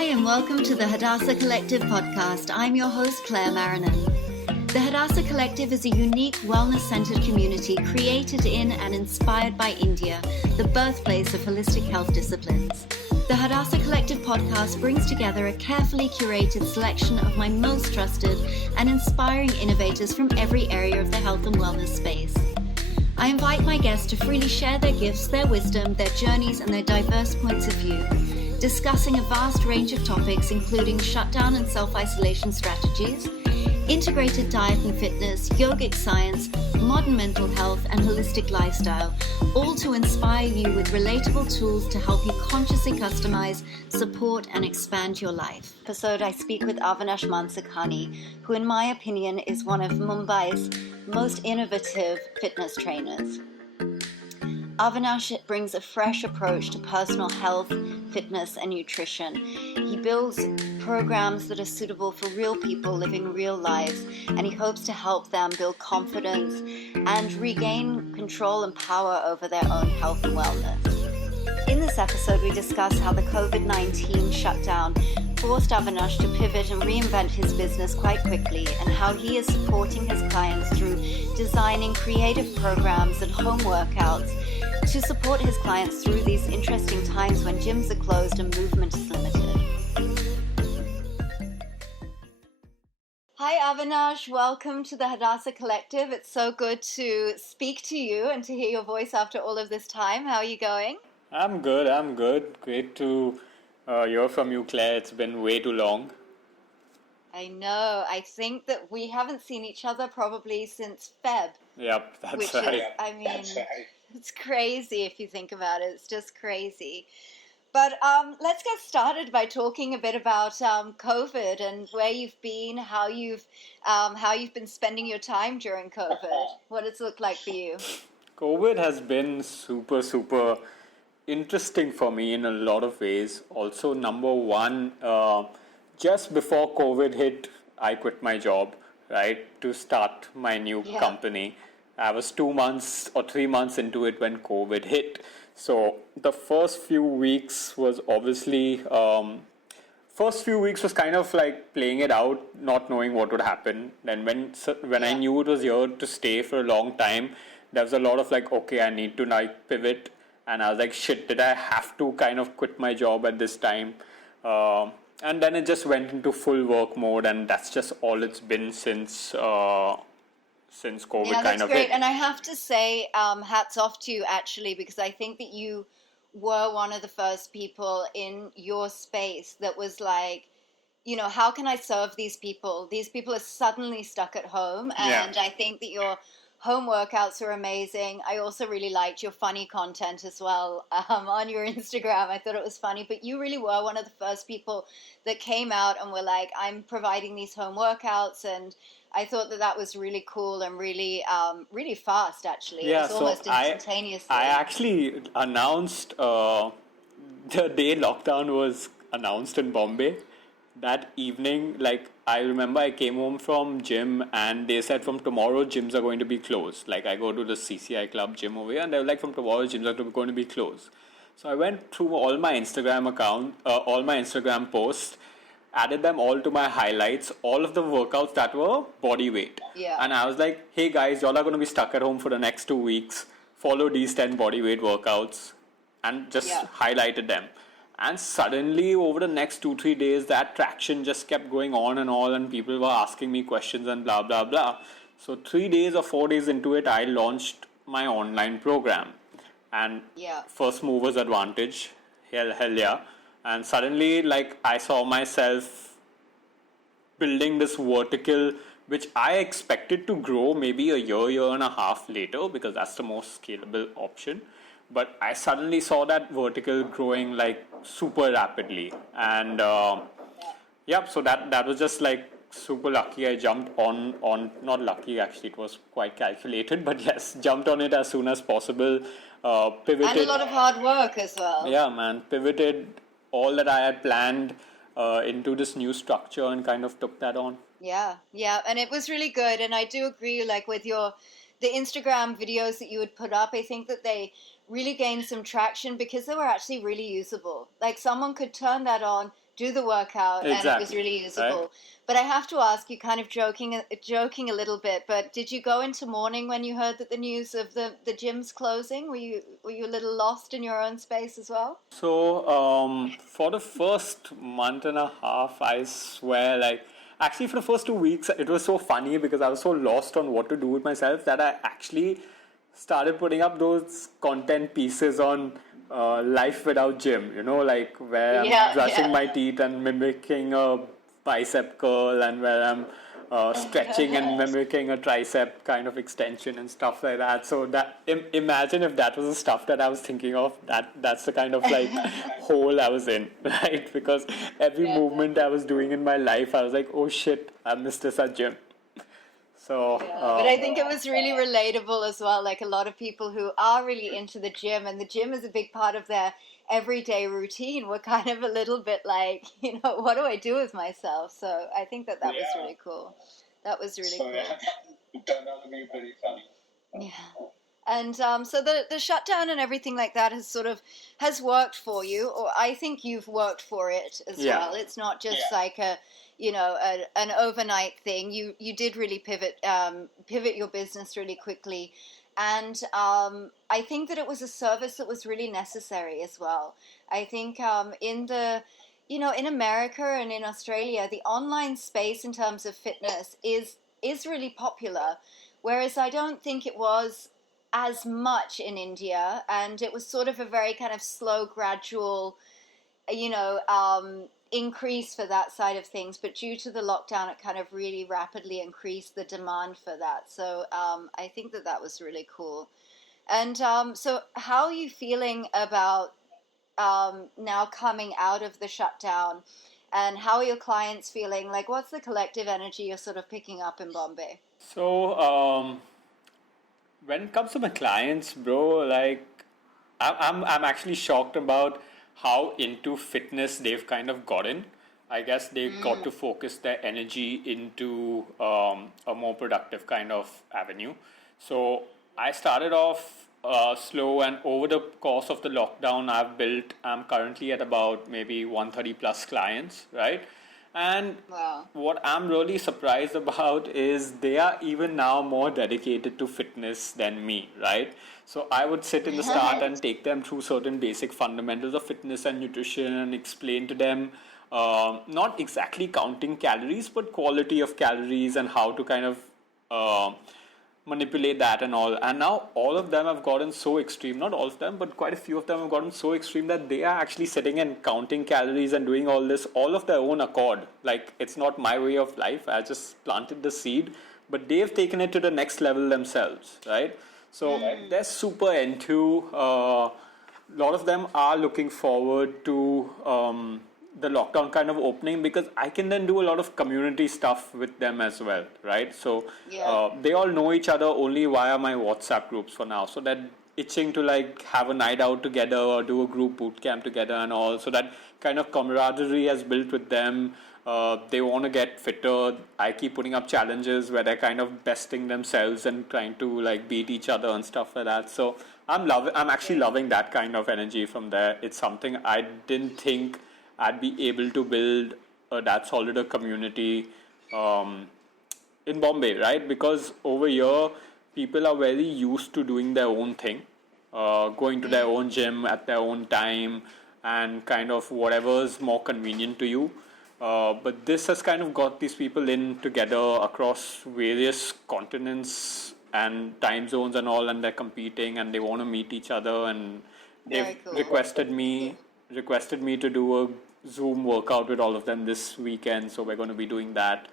Hi and welcome to the Hadassah Collective podcast. I'm your host, Claire Marrinan. The Hadassah Collective is a unique wellness-centered community created in and inspired by India, the birthplace of holistic health disciplines. The Hadassah Collective podcast brings together a carefully curated selection of my most trusted and inspiring innovators from every area of the health and wellness space. I invite my guests to freely share their gifts, their wisdom, their journeys, and their diverse points of view, discussing a vast range of topics including shutdown and self-isolation strategies, integrated diet and fitness, yogic science, modern mental health, and holistic lifestyle, all to inspire you with relatable tools to help you consciously customize, support, and expand your life. Episode, I speak with Avinash Mansukhani, who in my opinion is one of Mumbai's most innovative fitness trainers. Avinash brings a fresh approach to personal health, fitness, and nutrition. He builds programs that are suitable for real people living real lives, and he hopes to help them build confidence and regain control and power over their own health and wellness. In this episode, we discuss how the COVID-19 shutdown forced Avinash to pivot and reinvent his business quite quickly, and how he is supporting his clients through designing creative programs and home workouts to support his clients through these interesting times when gyms are closed and movement is limited. Hi Avinash, welcome to the Hadassah Collective. It's so good to speak to you and to hear your voice after all of this time. How are you going? I'm good. Great to hear from you, Claire. It's been way too long. I know. I think that we haven't seen each other probably since Feb. Yep, that's which right. Is, I mean, it's crazy if you think about it. It's just crazy. But let's get started by talking a bit about COVID and where you've been, how you've been spending your time during COVID. What it's looked like for you. COVID has been super interesting for me in a lot of ways. Also, number one, just before COVID hit, I quit my job, right, to start my new company. I was 2 months or 3 months into it when COVID hit. So the first few weeks was obviously, kind of like playing it out, not knowing what would happen. Then when I knew it was here to stay for a long time, there was a lot of like, okay, I need to like pivot. And I was like, shit, did I have to kind of quit my job at this time? And then it just went into full work mode, and that's just all it's been since COVID kind of great. hit. And I have to say, hats off to you actually, because I think that you were one of the first people in your space that was like, you know, how can I serve these people? These people are suddenly stuck at home, and I think that your home workouts are amazing. I also really liked your funny content as well on your Instagram. I thought it was funny, but you really were one of the first people that came out and were like, I'm providing these home workouts, and I thought that was really cool and really fast actually. Yeah, it was almost instantaneously. I actually announced the day lockdown was announced in Bombay. That evening, like, I remember I came home from gym and they said from tomorrow gyms are going to be closed. Like, I go to the CCI club gym over here and they were like, from tomorrow gyms are going to be closed. So I went through all my Instagram all my Instagram posts, added them all to my highlights, all of the workouts that were body weight. Yeah. And I was like, hey guys, y'all are going to be stuck at home for the next 2 weeks. Follow these 10 body weight workouts and just highlighted them. And suddenly, over the next 2-3 days, that traction just kept going on, and people were asking me questions and blah, blah, blah. So 3 days or 4 days into it, I launched my online program. And first mover's advantage, hell yeah. And suddenly, like, I saw myself building this vertical, which I expected to grow maybe a year and a half later, because that's the most scalable option. But I suddenly saw that vertical growing like super rapidly. And so that was just like super lucky. I jumped on not lucky actually, it was quite calculated, but yes, jumped on it as soon as possible. Pivoted. And a lot of hard work as well. Yeah, man, pivoted all that I had planned into this new structure and kind of took that on. Yeah, and it was really good. And I do agree, like with the Instagram videos that you would put up, I think that they really gained some traction because they were actually really usable. Like someone could turn that on, do the workout, and it was really usable. Right? But I have to ask you, kind of joking a little bit, but did you go into mourning when you heard that the news of the gym's closing? Were you a little lost in your own space as well? So, for the first month and a half, I swear, like, actually, for the first 2 weeks, it was so funny because I was so lost on what to do with myself that I actually started putting up those content pieces on life without gym, like where I'm brushing my teeth and mimicking a bicep curl, and where I'm stretching and mimicking a tricep kind of extension and stuff like that. So that imagine if that was the stuff that I was thinking of. That's the kind of like hole I was in, right? Because every movement I was doing in my life, I was like, oh shit, I missed this at gym. So, but I think it was really relatable as well. Like a lot of people who are really into the gym, and the gym is a big part of their everyday routine, were kind of a little bit like, what do I do with myself? So I think that was really cool. That was really cool. It turned out to be pretty funny. Yeah. And so the shutdown and everything like that has worked for you, or I think you've worked for it as well. It's not just like an overnight thing. You did really pivot your business really quickly, and I think that it was a service that was really necessary as well. I think in America and in Australia, the online space in terms of fitness is really popular, whereas I don't think it was as much in India, and it was sort of a very kind of slow, gradual, increase for that side of things. But due to the lockdown, it kind of really rapidly increased the demand for that. So I think that was really cool. And so how are you feeling about now coming out of the shutdown? And how are your clients feeling? Like, what's the collective energy you're sort of picking up in Bombay? So, when it comes to my clients, bro, like I'm actually shocked about how into fitness they've kind of gotten. I guess they've got to focus their energy into a more productive kind of avenue. So I started off slow, and over the course of the lockdown, I'm currently at about maybe 130 plus clients, right? And what I'm really surprised about is they are even now more dedicated to fitness than me, right? So I would sit in the start and take them through certain basic fundamentals of fitness and nutrition, and explain to them not exactly counting calories, but quality of calories and how to kind of manipulate that and all. And now all of them have gotten so extreme, not all of them, but quite a few of them have gotten so extreme that they are actually sitting and counting calories and doing all this all of their own accord. Like, it's not my way of life, I just planted the seed, but they've taken it to the next level themselves, right? So they're super into, a lot of them are looking forward to the lockdown kind of opening, because I can then do a lot of community stuff with them as well, right? So they all know each other only via my WhatsApp groups for now. So they're itching to like have a night out together or do a group boot camp together and all. So that kind of camaraderie has built with them. They want to get fitter. I keep putting up challenges where they're kind of besting themselves and trying to like beat each other and stuff like that. So I'm actually loving that kind of energy from there. It's something I didn't think I'd be able to build that solid a community in Bombay, right? Because over here, people are very used to doing their own thing, going to their own gym at their own time, and kind of whatever's more convenient to you. But this has kind of got these people in together across various continents and time zones and all, and they're competing and they want to meet each other, and they've requested me to do a Zoom workout with all of them this weekend, so we're going to be doing that.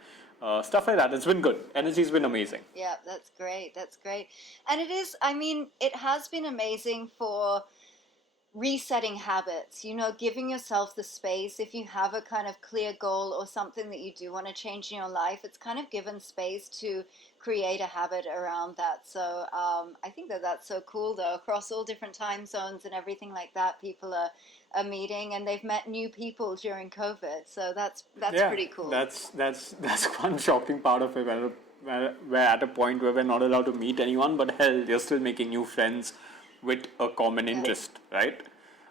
Stuff like that. It's been good. Energy's been amazing. Yeah, that's great. That's great. And it has been amazing for resetting habits, giving yourself the space. If you have a kind of clear goal or something that you do want to change in your life, it's kind of given space to create a habit around that. So I think that's so cool, though. Across all different time zones and everything like that, people are meeting, and they've met new people during COVID. So that's pretty cool. That's one shocking part of it. We're at a point where we're not allowed to meet anyone, but hell, you're still making new friends with a common interest, right?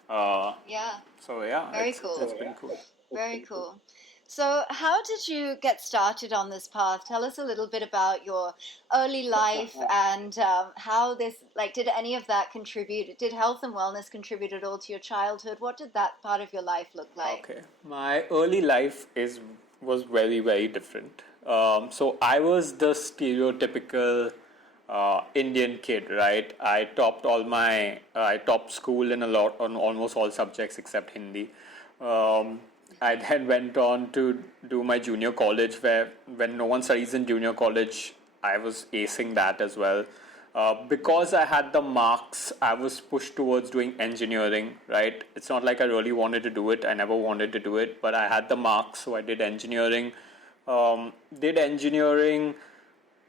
Yeah. So Very cool. It's been cool. Very cool. So, how did you get started on this path? Tell us a little bit about your early life and how this, like, did any of that contribute? Did health and wellness contribute at all to your childhood? What did that part of your life look like? Okay, my early life was very very different. So I was the stereotypical Indian kid, right? I topped school in a lot on almost all subjects except Hindi. I then went on to do my junior college, where when no one studies in junior college, I was acing that as well. Because I had the marks, I was pushed towards doing engineering, right? It's not like I really wanted to do it. I never wanted to do it, but I had the marks, so I did engineering. Did engineering.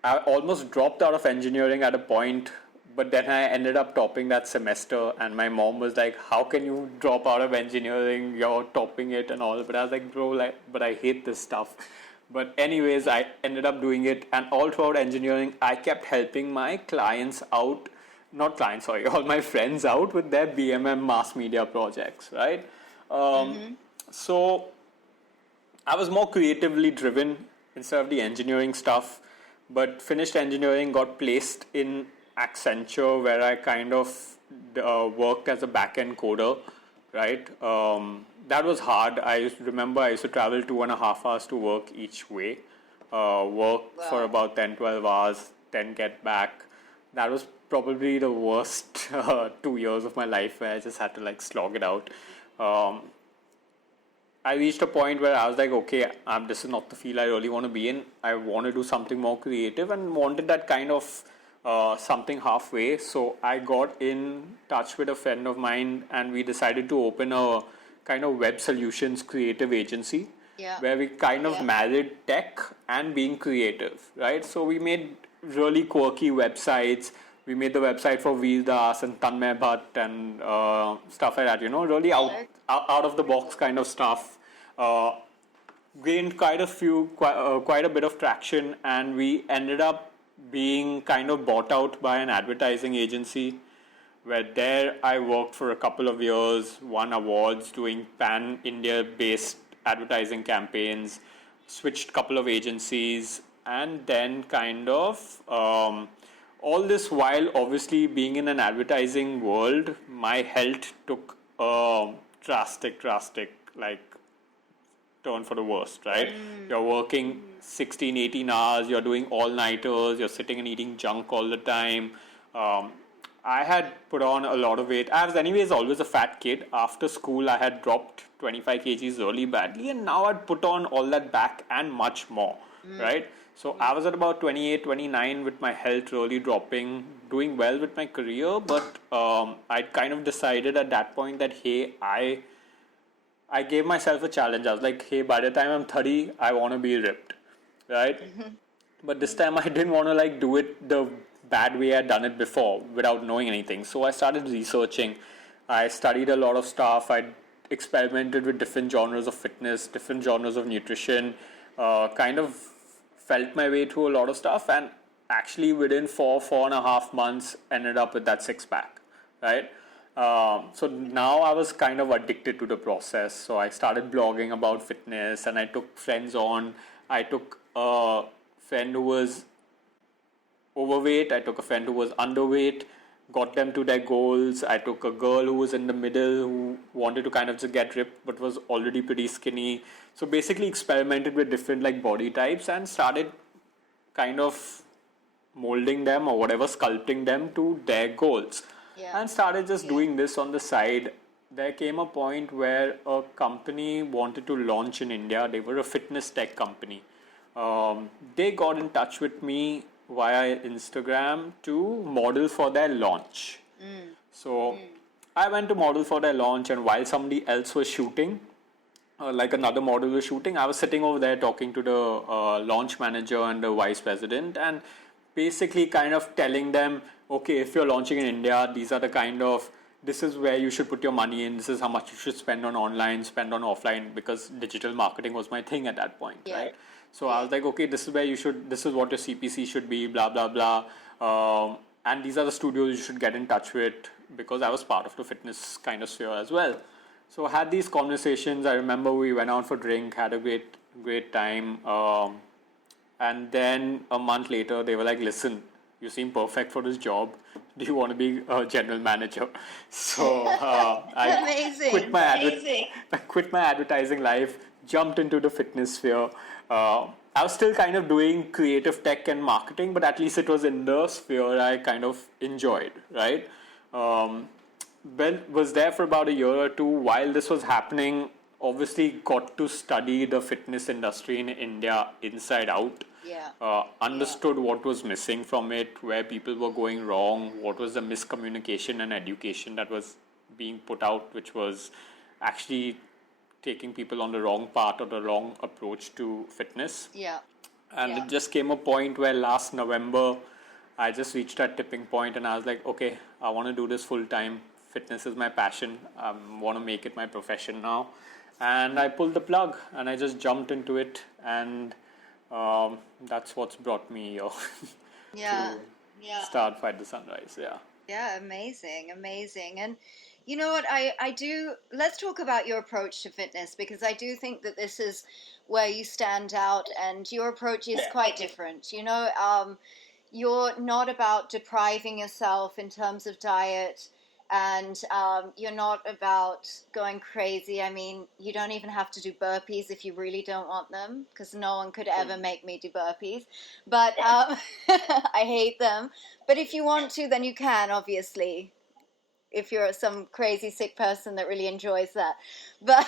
I almost dropped out of engineering at a point, but then I ended up topping that semester, and my mom was like, "How can you drop out of engineering? You're topping it and all." But I was like, "Bro, like, but I hate this stuff." But anyways, I ended up doing it, and all throughout engineering, I kept helping my clients out, not clients, sorry, all my friends out with their BMM mass media projects, right? So I was more creatively driven instead of the engineering stuff, but finished engineering, got placed in Accenture, where I kind of worked as a back-end coder, right? That was hard. Remember I used to travel 2.5 hours to work each way, work for about 10, 12 hours, then get back. That was probably the worst 2 years of my life, where I just had to like slog it out. I reached a point where I was like, okay, this is not the field I really want to be in. I want to do something more creative and wanted that kind of something halfway. So I got in touch with a friend of mine, and we decided to open a kind of web solutions creative agency, where we kind of married tech and being creative, right? So we made really quirky websites. We made the website for Veerdas and Tanmay Bhatt and stuff like that, really out of the box kind of stuff. Gained quite a bit of traction, and we ended up being kind of bought out by an advertising agency, where there I worked for a couple of years, won awards doing pan-India based advertising campaigns, switched couple of agencies, and then kind of all this while obviously being in an advertising world, my health took a drastic like turn for the worst, right? You're working 16, 18 hours, you're doing all-nighters, you're sitting and eating junk all the time. I had put on a lot of weight. I was anyways always a fat kid. After school, I had dropped 25 kgs really badly, and now I'd put on all that back and much more, right? So I was at about 28, 29 with my health really dropping, doing well with my career, but I kind of decided at that point that, hey, I gave myself a challenge. I was like, hey, by the time I'm 30, I want to be ripped, right? But this time I didn't want to like do it the bad way I'd done it before without knowing anything. So I started researching. I studied a lot of stuff. I experimented with different genres of fitness, different genres of nutrition, kind of felt my way through a lot of stuff, and actually within 4.5 months ended up with that six-pack, right? So now I was kind of addicted to the process. So I started blogging about fitness, and I took friends on. I took a friend who was overweight. I took a friend who was underweight, got them to their goals. I took a girl who was in the middle who wanted to kind of just get ripped but was already pretty skinny. So basically experimented with different like body types and started kind of molding them or whatever, sculpting them to their goals. And started just doing this on the side. There came a point where a company wanted to launch in India. They were a fitness tech company. They got in touch with me via Instagram to model for their launch. So I went to model for their launch, and while somebody else was shooting, like another model was shooting, I was sitting over there talking to the launch manager and the vice president, and basically kind of telling them, okay, if you're launching in India, these are the kind of, this is where you should put your money in, this is how much you should spend on online, spend on offline, because digital marketing was my thing at that point, right? So I was like, okay, this is where you should, this is what your CPC should be, blah, blah, blah. And these are the studios you should get in touch with, because I was part of the fitness kind of sphere as well. So I had these conversations. I remember we went out for drink, had a great time. And then a month later, they were like, "Listen, you seem perfect for this job. Do you want to be a general manager?" So I Amazing. I quit my advertising life, jumped into the fitness sphere. I was still kind of doing creative tech and marketing, but at least it was in the sphere I kind of enjoyed, right? Was there for about a year or two. While this was happening, obviously got to study the fitness industry in India inside out. Understood what was missing from it, where people were going wrong, what was the miscommunication and education that was being put out, which was actually taking people on the wrong path or the wrong approach to fitness. And it just came a point where last November, I just reached that tipping point and I was like, okay, I want to do this full time. Fitness is my passion. I want to make it my profession now. And I pulled the plug and I just jumped into it, and that's what's brought me here to start Fight the Sunrise. Amazing. And you know what, I do, let's talk about your approach to fitness, because I do think that this is where you stand out, and your approach is quite different. You're not about depriving yourself in terms of diet, and you're not about going crazy. I mean, you don't even have to do burpees if you really don't want them, because no one could ever make me do burpees. But I hate them. But if you want to, then you can, obviously, if you're some crazy sick person that really enjoys that. But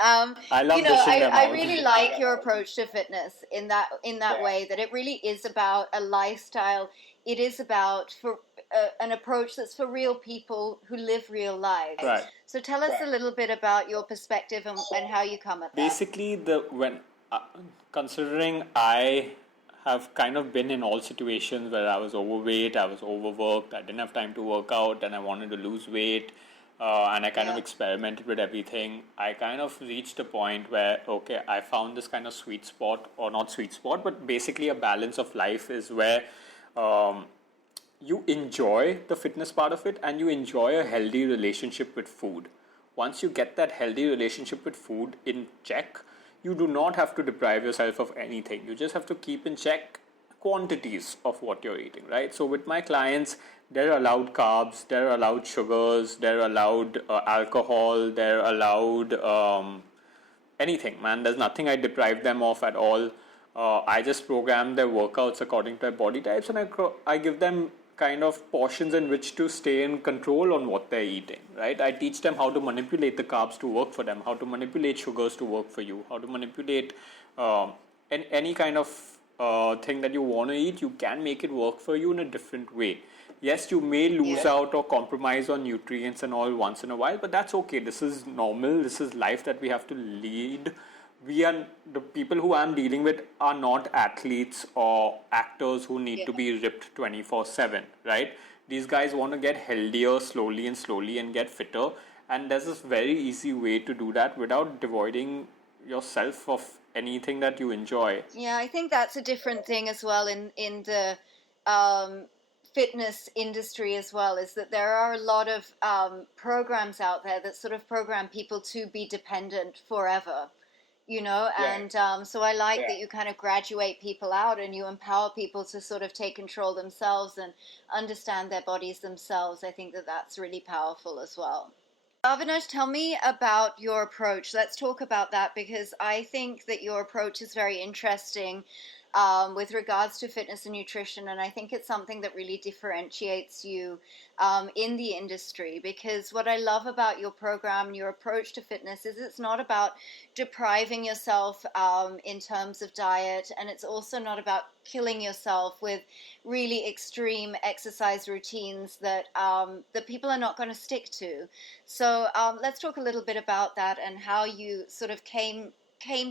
I love dishing them I out. really like your approach to fitness in that way, that it really is about a lifestyle. It is about an approach that's for real people who live real lives. Right. So tell us a little bit about your perspective and how you come at that. Basically, considering I have kind of been in all situations where I was overweight, I was overworked, I didn't have time to work out, and I wanted to lose weight, and I kind of experimented with everything. I kind of reached a point where, okay, I found this kind of sweet spot, or not sweet spot, but basically a balance of life is where you enjoy the fitness part of it and you enjoy a healthy relationship with food. Once you get that healthy relationship with food in check, you do not have to deprive yourself of anything. You just have to keep in check quantities of what you're eating, right? So with my clients, they're allowed carbs, they're allowed sugars, they're allowed alcohol, they're allowed anything, man. There's nothing I deprive them of at all. I just program their workouts according to their body types, and I give them kind of portions in which to stay in control on what they're eating, right? I teach them how to manipulate the carbs to work for them, how to manipulate sugars to work for you, how to manipulate any kind of thing that you want to eat. You can make it work for you in a different way. Yes, you may lose out or compromise on nutrients and all once in a while, but that's okay. This is normal. This is life that we have to lead. The people who I'm dealing with are not athletes or actors who need to be ripped 24/7, right? These guys want to get healthier slowly and get fitter. And there's this very easy way to do that without devoiding yourself of anything that you enjoy. Yeah, I think that's a different thing as well in the fitness industry as well, is that there are a lot of programs out there that sort of program people to be dependent forever. And so I like that you kind of graduate people out and you empower people to sort of take control themselves and understand their bodies themselves. I think that that's really powerful as well. Avinash, tell me about your approach. Let's talk about that, because I think that your approach is very interesting with regards to fitness and nutrition, and I think it's something that really differentiates you in the industry, because what I love about your program and your approach to fitness is it's not about depriving yourself in terms of diet, and it's also not about killing yourself with really extreme exercise routines that people are not going to stick to. So let's talk a little bit about that and how you sort of came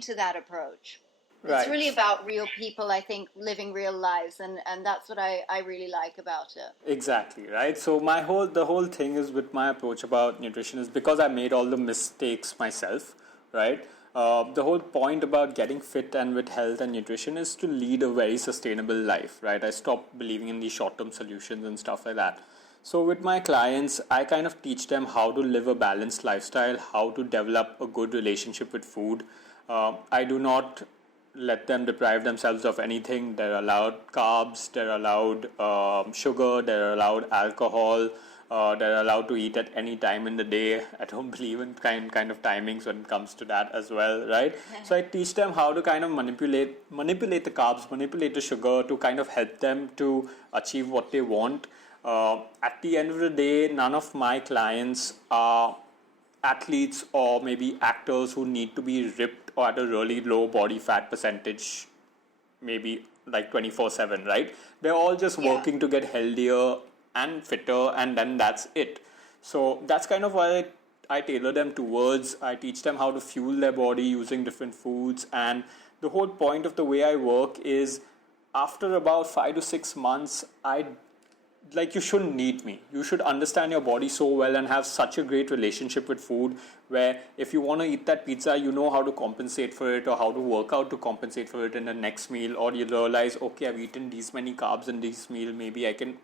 to that approach. Right. It's really about real people, I think, living real lives, and that's what I really like about it. Exactly, right? So the whole thing is with my approach about nutrition is because I made all the mistakes myself, right? The whole point about getting fit and with health and nutrition is to lead a very sustainable life, right? I stopped believing in these short-term solutions and stuff like that. So with my clients, I kind of teach them how to live a balanced lifestyle, how to develop a good relationship with food. I do not let them deprive themselves of anything. They're allowed carbs, they're allowed sugar, they're allowed alcohol, they're allowed to eat at any time in the day. I don't believe in kind of timings when it comes to that as well, right? So I teach them how to kind of manipulate the carbs, manipulate the sugar to kind of help them to achieve what they want. At the end of the day, none of my clients are athletes or maybe actors who need to be ripped or at a really low body fat percentage, maybe like 24/7, right? They're all just working to get healthier and fitter, and then that's it. So that's kind of why I tailor them towards. I teach them how to fuel their body using different foods, and the whole point of the way I work is after about 5 to 6 months, you shouldn't need me. You should understand your body so well and have such a great relationship with food where if you want to eat that pizza, you know how to compensate for it or how to work out to compensate for it in the next meal, or you realize, okay, I've eaten these many carbs in this meal, maybe I can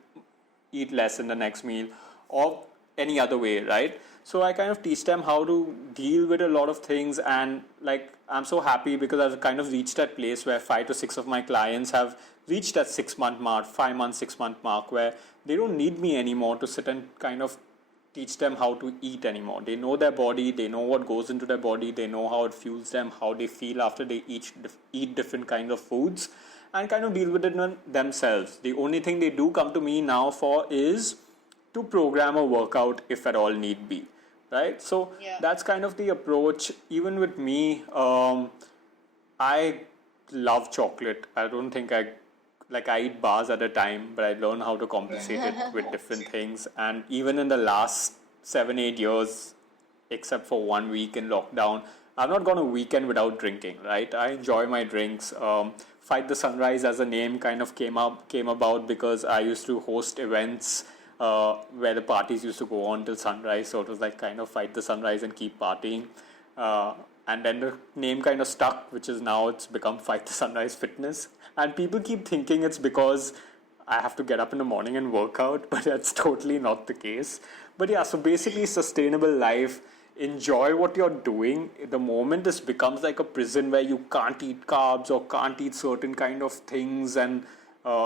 eat less in the next meal, or any other way, right? So I kind of teach them how to deal with a lot of things, and I'm so happy because I've kind of reached that place where 5 to 6 of my clients have reached that 6 month mark, 5 month, 6 month mark, where they don't need me anymore to sit and kind of teach them how to eat anymore. They know their body, they know what goes into their body, they know how it fuels them, how they feel after they eat different kind of foods, and kind of deal with it themselves. The only thing they do come to me now for is to program a workout if at all need be, right? So that's kind of the approach. Even with me, I love chocolate. I don't think I eat bars at a time, but I learn how to compensate it with different things. And even in the last 7-8 years, except for 1 week in lockdown, I've not gone a weekend without drinking, right? I enjoy my drinks. Fight the Sunrise as a name kind of came about because I used to host events where the parties used to go on till sunrise. So it was like kind of fight the sunrise and keep partying. And then the name kind of stuck, which is now it's become Fight the Sunrise Fitness. And people keep thinking it's because I have to get up in the morning and work out, but that's totally not the case. But yeah, so basically sustainable life, enjoy what you're doing. The moment this becomes like a prison where you can't eat carbs or can't eat certain kind of things and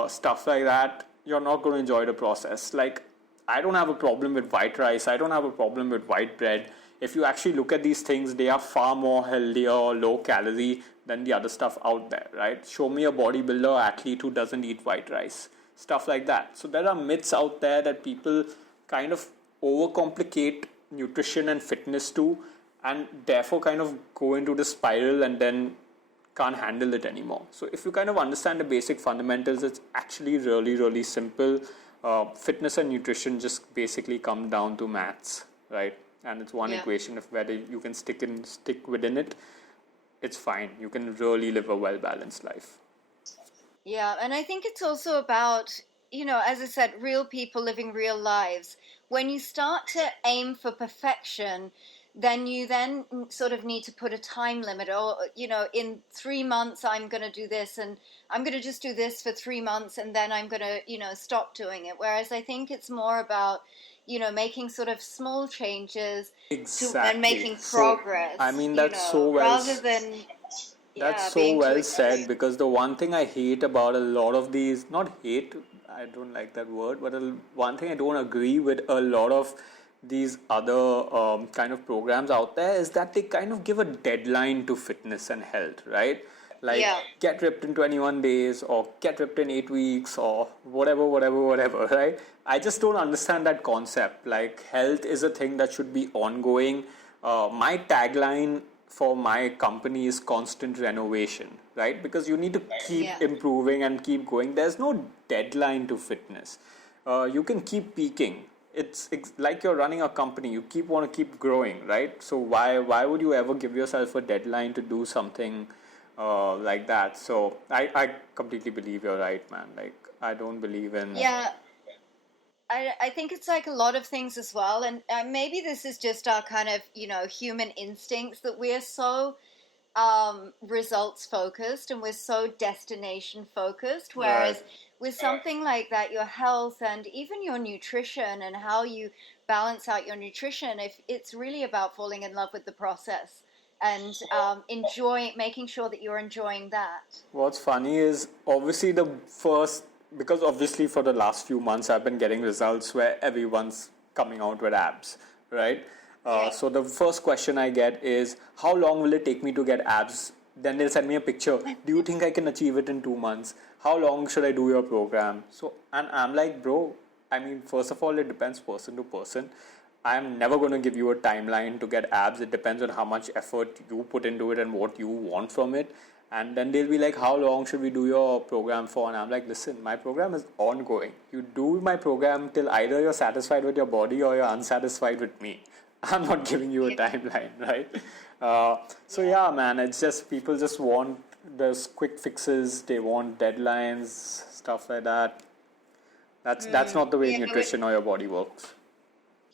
stuff like that, you're not going to enjoy the process. Like, I don't have a problem with white rice. I don't have a problem with white bread. If you actually look at these things, they are far more healthier or low calorie than the other stuff out there, right? Show me a bodybuilder or athlete who doesn't eat white rice, stuff like that. So there are myths out there that people kind of overcomplicate nutrition and fitness to, and therefore kind of go into the spiral and then can't handle it anymore. So if you kind of understand the basic fundamentals, it's actually really, really simple. Fitness and nutrition just basically come down to maths, right? And it's one equation. If whether you can stick within it, it's fine. You can really live a well-balanced life. Yeah, and I think it's also about, as I said, real people living real lives. When you start to aim for perfection, then you then sort of need to put a time limit, or, in 3 months I'm going to do this, and I'm going to just do this for 3 months, and then I'm going to, stop doing it. Whereas I think it's more about, making sort of small changes and making progress. So, I mean, that's so well rather than that's so well said, because the one thing I hate about a lot of these, not hate, I don't like that word, but one thing I don't agree with a lot of these other kind of programs out there is that they kind of give a deadline to fitness and health, right? Like, get ripped in 21 days or get ripped in 8 weeks or whatever, right? I just don't understand that concept. Like, health is a thing that should be ongoing. My tagline for my company is constant renovation, right? Because you need to keep improving and keep going. There's no deadline to fitness. You can keep peaking. It's like you're running a company. You want to keep growing, right? So why would you ever give yourself a deadline to do something like that? So I completely believe you're right, man. Like, I don't believe in... Yeah, I think it's like a lot of things as well. And maybe this is just our kind of, human instincts, that we're so results focused and we're so destination focused, whereas Right. with something like that, your health and even your nutrition and how you balance out your nutrition, if it's really about falling in love with the process and enjoying, making sure that you're enjoying that. What's funny is obviously because obviously for the last few months I've been getting results where everyone's coming out with abs, right? So the first question I get is, how long will it take me to get abs? Then they'll send me a picture. Do you think I can achieve it in 2 months? How long should I do your program? So, and I'm like, bro, I mean, first of all, it depends person to person. I'm never going to give you a timeline to get abs. It depends on how much effort you put into it and what you want from it. And then they'll be like, how long should we do your program for? And I'm like, listen, my program is ongoing. You do my program till either you're satisfied with your body or you're unsatisfied with me. I'm not giving you a timeline, right? So yeah, man, it's just people just want those quick fixes. They want deadlines, stuff like that. That's not the way nutrition or your body works.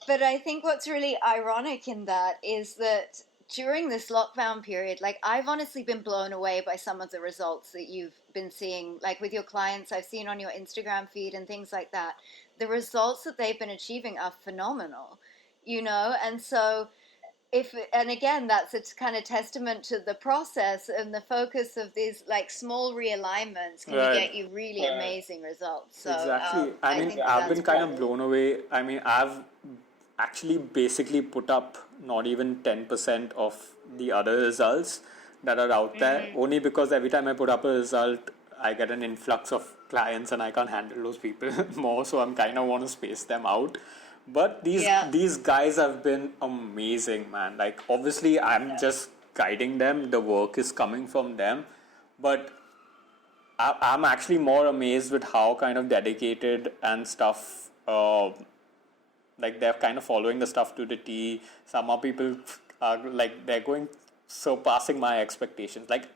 But I think what's really ironic in that is that during this lockdown period, like I've honestly been blown away by some of the results that you've been seeing, like with your clients, I've seen on your Instagram feed and things like that. The results that they've been achieving are phenomenal, and so and again, that's a kind of testament to the process and the focus of these like small realignments can get you really amazing results. So exactly. I mean, think I've been kind great. of blown away. I mean, I've actually basically put up not even 10% of the other results that are out there, only because every time I put up a result, I get an influx of clients and I can't handle those people more, so I'm kind of want to space them out. But these guys have been amazing, man. Like, obviously, I'm just guiding them. The work is coming from them. But I'm actually more amazed with how kind of dedicated and stuff, like they're kind of following the stuff to the T. Some of people are like, they're going surpassing my expectations. Like,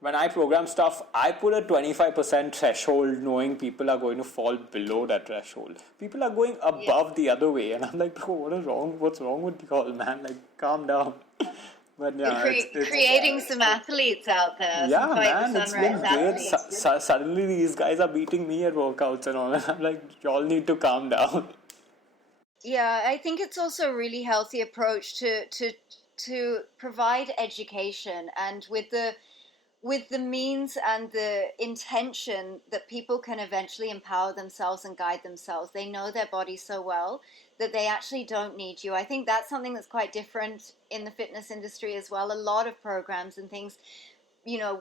when I program stuff, I put a 25% threshold knowing people are going to fall below that threshold. People are going above the other way. And I'm like, bro, what's wrong with you all, man? Like, calm down. But yeah, it's creating some athletes out there. yeah, some man, it's been great. athletes. Suddenly these guys are beating me at workouts and all. And I'm like, y'all need to calm down. Yeah, I think it's also a really healthy approach to provide education, and with the means and the intention that people can eventually empower themselves and guide themselves. They know their body so well that they actually don't need you. I think that's something that's quite different in the fitness industry as well. A lot of programs and things,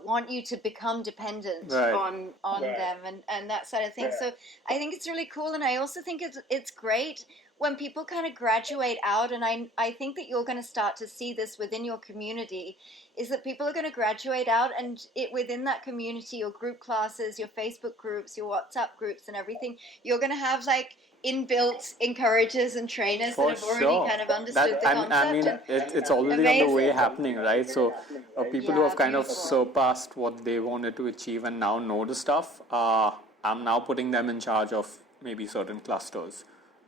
want you to become dependent on them and that sort of thing. So I think it's really cool, and I also think it's great when people kind of graduate out, and I think that you're going to start to see this within your community, is that people are going to graduate out, and within that community, your group classes, your Facebook groups, your WhatsApp groups and everything, you're going to have like inbuilt encouragers and trainers that have already kind of understood the concept. I mean, it's already on the way happening, right? So people who have kind of surpassed what they wanted to achieve and now know the stuff, I'm now putting them in charge of maybe certain clusters,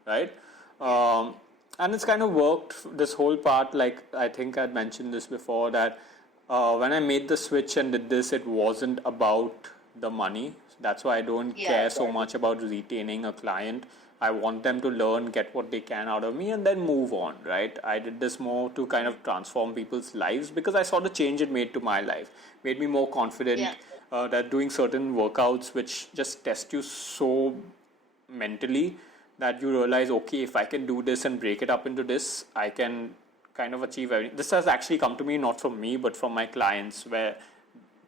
right? And it's kind of worked this whole part. Like, I think I'd mentioned this before, that when I made the switch and did this, it wasn't about the money. That's why I don't care so much about retaining a client. I want them to learn, get what they can out of me, and then move on, right? I did this more to kind of transform people's lives because I saw the change it made to my life. Made me more confident that doing certain workouts which just test you so mentally, that you realize, okay, if I can do this and break it up into this, I can kind of achieve everything. This has actually come to me, not from me, but from my clients, where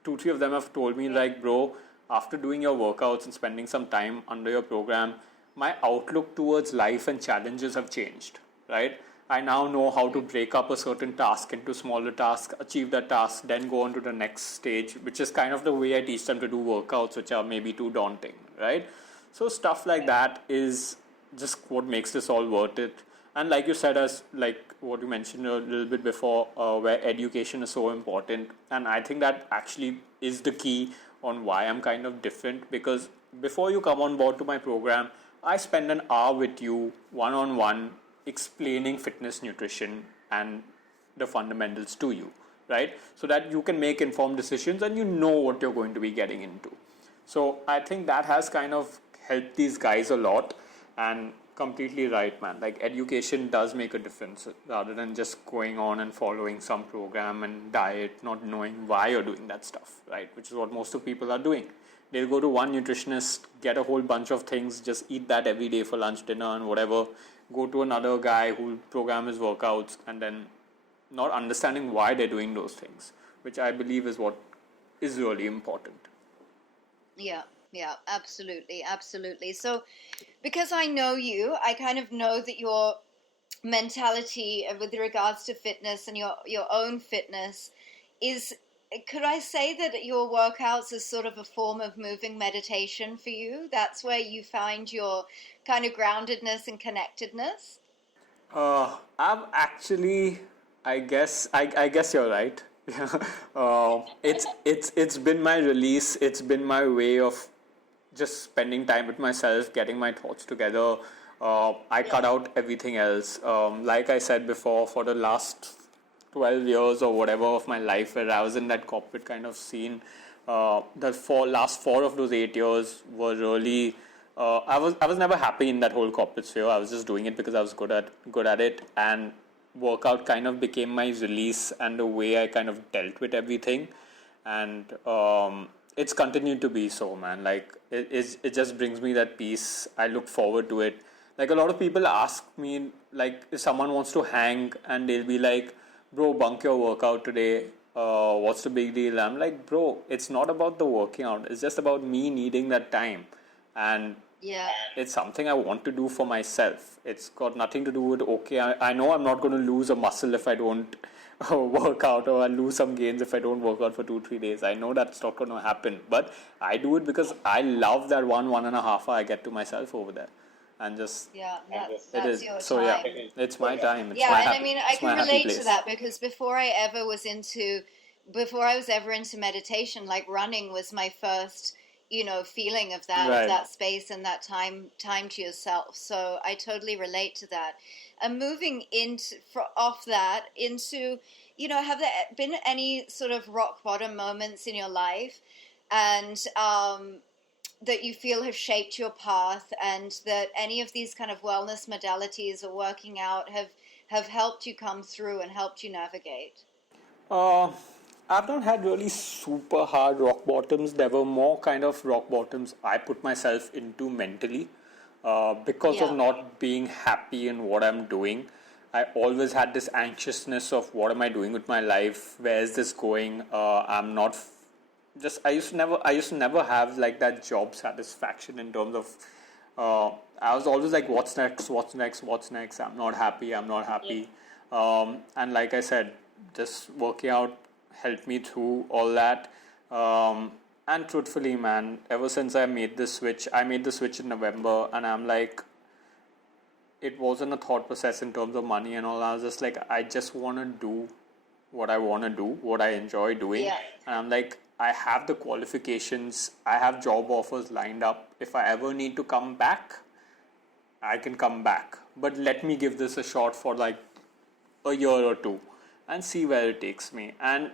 2-3 of them have told me, like, bro, after doing your workouts and spending some time under your program, my outlook towards life and challenges have changed, right? I now know how to break up a certain task into smaller tasks, achieve that task, then go on to the next stage, which is kind of the way I teach them to do workouts, which are maybe too daunting, right? So stuff like that is just what makes this all worth it. And like you said, as like what you mentioned a little bit before, where education is so important, and I think that actually is the key on why I'm kind of different, because before you come on board to my program, I spend an hour with you one-on-one explaining fitness, nutrition and the fundamentals to you, right? So that you can make informed decisions and you know what you're going to be getting into. So I think that has kind of helped these guys a lot. And completely right, man. Like, education does make a difference rather than just going on and following some program and diet, not knowing why you're doing that stuff, right? Which is what most of people are doing. They'll go to one nutritionist, get a whole bunch of things, just eat that every day for lunch, dinner, and whatever. Go to another guy who'll program his workouts, and then not understanding why they're doing those things, which I believe is what is really important. Yeah, absolutely, absolutely. So, because I know you, I kind of know that your mentality with regards to fitness and your own fitness is, could I say that your workouts is sort of a form of moving meditation for you? That's where you find your kind of groundedness and connectedness? I've actually, I guess you're right. It's been my release. It's been my way of just spending time with myself, getting my thoughts together. I cut out everything else. Like I said before, for the last 12 years or whatever of my life where I was in that corporate kind of scene, last 4 of those 8 years were really, I was never happy in that whole corporate sphere. I was just doing it because I was good at it, and workout kind of became my release and the way I kind of dealt with everything. And it's continued to be so, man. Like, it just brings me that peace. I look forward to it. Like, a lot of people ask me, like, if someone wants to hang and they'll be like, bro, bunk your workout today. What's the big deal? I'm like, bro, it's not about the working out. It's just about me needing that time. And Yeah. it's something I want to do for myself. It's got nothing to do with, okay, I know I'm not going to lose a muscle if I don't work out, or I'll lose some gains if I don't work out for 2-3 days. I know that's not going to happen, but I do it because I love that 1.5 hour I get to myself over there. And just, Yeah, it that's is. your So time. yeah, it's my time. It's Yeah, my and I happy, mean, I it's my can happy relate place. to that because before I was ever into meditation, like running was my first, feeling of that, Right. of that space and that time to yourself. So I totally relate to that. And moving off that into, have there been any sort of rock bottom moments in your life, and that you feel have shaped your path, and that any of these kind of wellness modalities or working out have helped you come through and helped you navigate? Uh, I've not had really super hard rock bottoms. There were more kind of rock bottoms I put myself into mentally, because of Yeah. not being happy in what I'm doing. I always had this anxiousness of what am I doing with my life? Where is this going? I'm not just I used to never have like that job satisfaction in terms of, I was always like, what's next. I'm not happy. And like I said, just working out helped me through all that. And truthfully, man, ever since I made the switch in November, and I'm like, it wasn't a thought process in terms of money and all. I was just like, I just want to do what I want to do, what I enjoy doing. Yeah. And I'm like, I have the qualifications, I have job offers lined up. If I ever need to come back, I can come back. But let me give this a shot for like a year or two and see where it takes me. And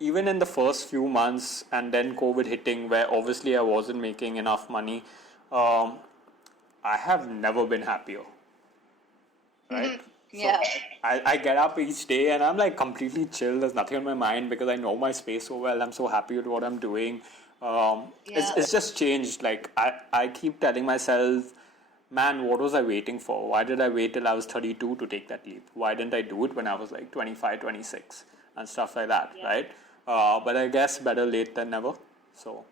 even in the first few months, and then COVID hitting, where obviously I wasn't making enough money, I have never been happier. Right? Yeah. I get up each day and I'm like completely chill. There's nothing on my mind because I know my space so well. I'm so happy with what I'm doing. It's just changed. Like, I keep telling myself, man, what was I waiting for? Why did I wait till I was 32 to take that leap? Why didn't I do it when I was like 25, 26 and stuff like that, right? But I guess better late than never. So,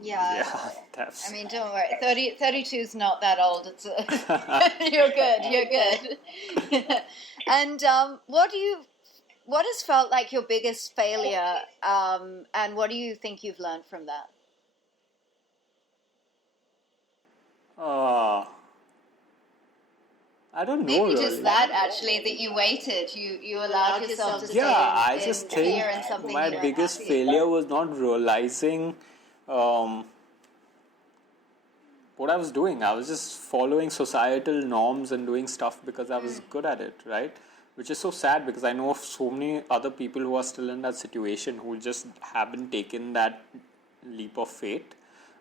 Yeah. that's... I mean, don't worry. 32 is not that old. It's you're good. And what has felt like your biggest failure, and what do you think you've learned from that? I don't know. Maybe really. just that, actually, that you waited. You allowed yourself to stay I in just fear and think something my you were biggest happy. failure was not realizing what I was doing. I was just following societal norms and doing stuff because I was good at it, right? which is so sad because I know of so many other people who are still in that situation who just haven't taken that leap of faith,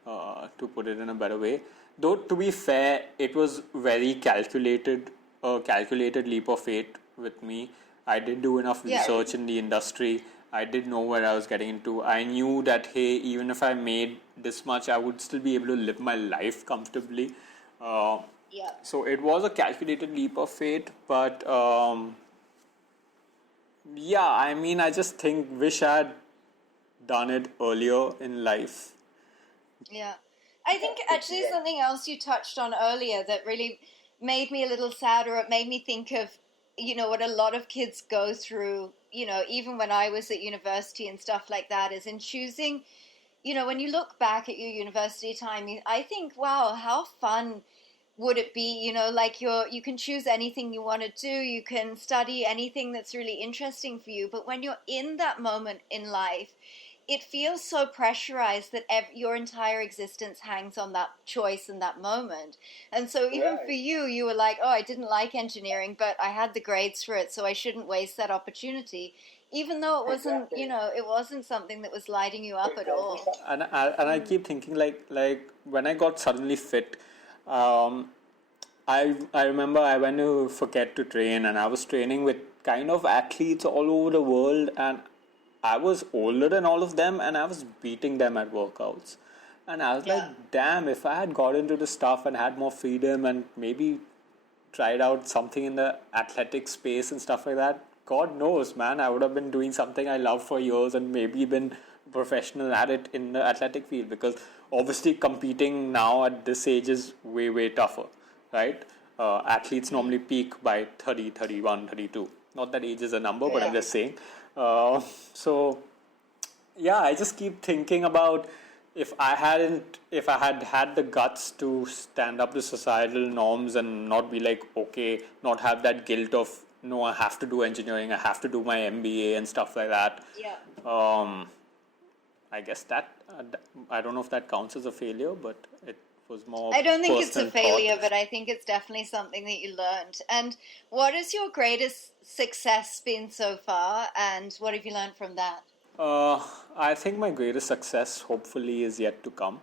to put it in a better way. Though to be fair, it was very calculated, a calculated leap of faith with me. I did do enough research in the industry. I did know where I was getting into. I knew that, hey, even if I made this much, I would still be able to live my life comfortably. So it was a calculated leap of faith, but I mean, I just wish I had done it earlier in life. Yeah. I think actually something else you touched on earlier that really made me a little sad, or it made me think of, what a lot of kids go through, even when I was at university and stuff like that, is in choosing, when you look back at your university time, I think, wow, how fun would it be, like you can choose anything you want to do, you can study anything that's really interesting for you, but when you're in that moment in life, it feels so pressurized that your entire existence hangs on that choice and that moment. And so even for you were like, oh, I didn't like engineering, but I had the grades for it, so I shouldn't waste that opportunity, even though it wasn't, it wasn't something that was lighting you up at all. And I keep thinking, like when I got suddenly fit, I remember I went to Phuket to train, and I was training with kind of athletes all over the world, and I was older than all of them, and I was beating them at workouts. And I was like, damn, if I had got into the stuff and had more freedom and maybe tried out something in the athletic space and stuff like that, God knows, man, I would have been doing something I love for years and maybe been professional at it in the athletic field, because obviously competing now at this age is way, way tougher, right? Athletes normally peak by 30, 31, 32. Not that age is a number, but I'm just saying. I just keep thinking about if I had the guts to stand up to societal norms and not be like, okay, not have that guilt of, no, I have to do engineering, I have to do my MBA and stuff like that. I guess that, I don't know if that counts as a failure, but it was more. I don't think it's a failure, thought. but I think it's definitely something that you learned. And what has your greatest success been so far, and what have you learned from that? I think my greatest success, hopefully, is yet to come.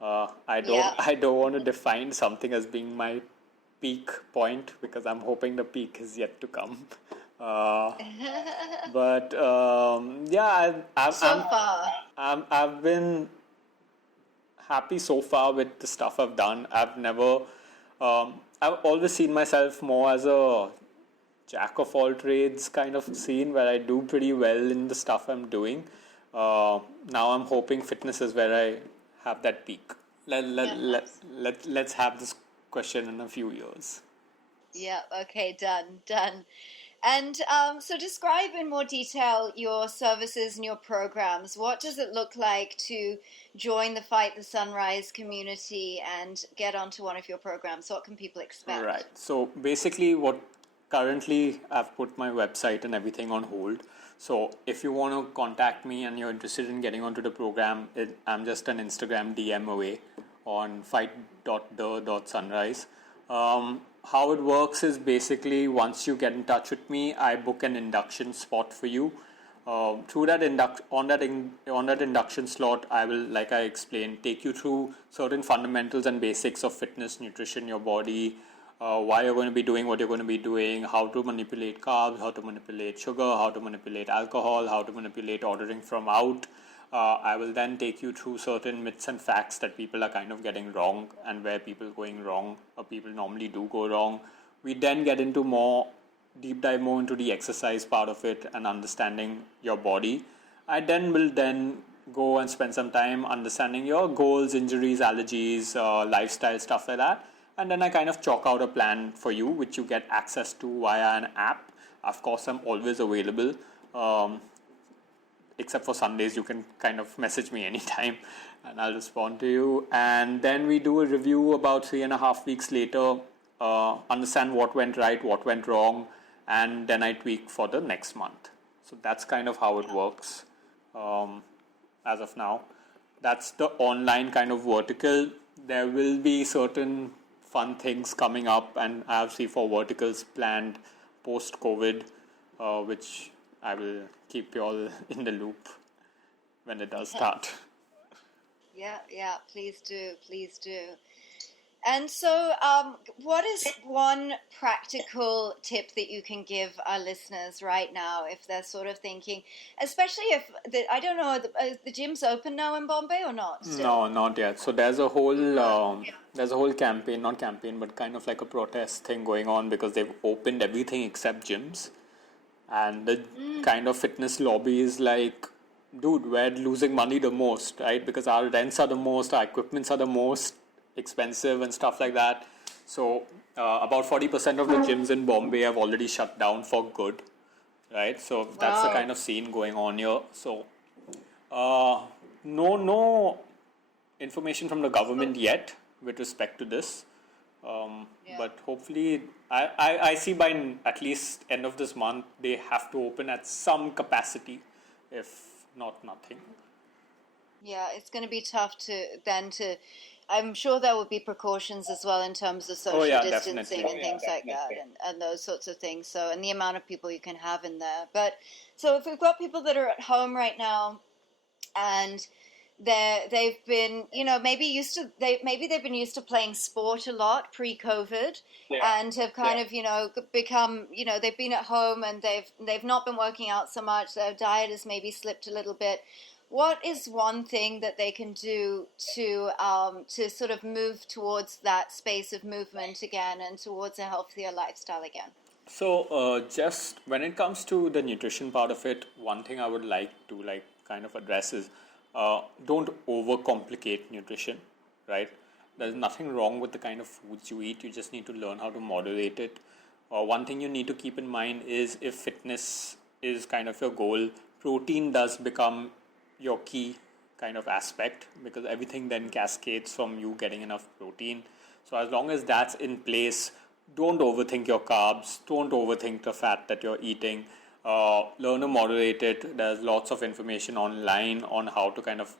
I don't want to define something as being my peak point, because I'm hoping the peak is yet to come. But I've been happy so far with the stuff I've done. I've always seen myself more as a jack of all trades kind of scene, where I do pretty well in the stuff I'm doing. Now I'm hoping fitness is where I have that peak. Let's have this question in a few years. Yeah, okay, done. And so describe in more detail your services and your programs. What does it look like to join the Fight the Sunrise community and get onto one of your programs? What can people expect? Right. So basically currently I've put my website and everything on hold. So if you want to contact me and you're interested in getting onto the program, I'm just an Instagram DM away on fight.the.sunrise. How it works is basically once you get in touch with me, I book an induction spot for you. Through that on that induction slot, I will, like I explained, take you through certain fundamentals and basics of fitness, nutrition, your body, why you're going to be doing what you're going to be doing, how to manipulate carbs, how to manipulate sugar, how to manipulate alcohol, how to manipulate ordering from out. I will then take you through certain myths and facts that people are kind of getting wrong, and where people going wrong, or people normally do go wrong. We then get into deep dive more into the exercise part of it and understanding your body. I will go and spend some time understanding your goals, injuries, allergies, lifestyle, stuff like that. And then I kind of chalk out a plan for you, which you get access to via an app. Of course, I'm always available. Except for Sundays, you can kind of message me anytime and I'll respond to you. And then we do a review about 3.5 weeks later, understand what went right, what went wrong, and then I tweak for the next month. So that's kind of how it works as of now. That's the online kind of vertical. There will be certain fun things coming up, and I have 3-4 verticals planned post-COVID, which I will keep you all in the loop when it does start. Yeah, please do. And so, what is one practical tip that you can give our listeners right now if they're sort of thinking, especially if, I don't know, the gym's open now in Bombay or not still? No, not yet. So there's a whole campaign, not campaign, but kind of like a protest thing going on because they've opened everything except gyms. And the kind of fitness lobby is like, dude, we're losing money the most, right? Because our rents are the most, our equipments are the most expensive and stuff like that. So about 40% of the gyms in Bombay have already shut down for good, right? So that's the kind of scene going on here. So no information from the government yet with respect to this. But hopefully, I see by at least end of this month, they have to open at some capacity, if not nothing. Yeah, it's going to be tough I'm sure there will be precautions as well in terms of social distancing definitely. and things like that and those sorts of things. So, and the amount of people you can have in there. But, so if we've got people that are at home right now and they've been, maybe they've been used to playing sport a lot pre-COVID and have kind of, become, they've been at home and they've not been working out so much. Their diet has maybe slipped a little bit. What is one thing that they can do to sort of move towards that space of movement again and towards a healthier lifestyle again? So just when it comes to the nutrition part of it, one thing I would like to kind of address is don't overcomplicate nutrition, right? There's nothing wrong with the kind of foods you eat. You just need to learn how to moderate it. One thing you need to keep in mind is if fitness is kind of your goal, protein does become your key kind of aspect because everything then cascades from you getting enough protein. So as long as that's in place, don't overthink your carbs, don't overthink the fat that you're eating. Learn to moderate it. There's lots of information online on how to kind of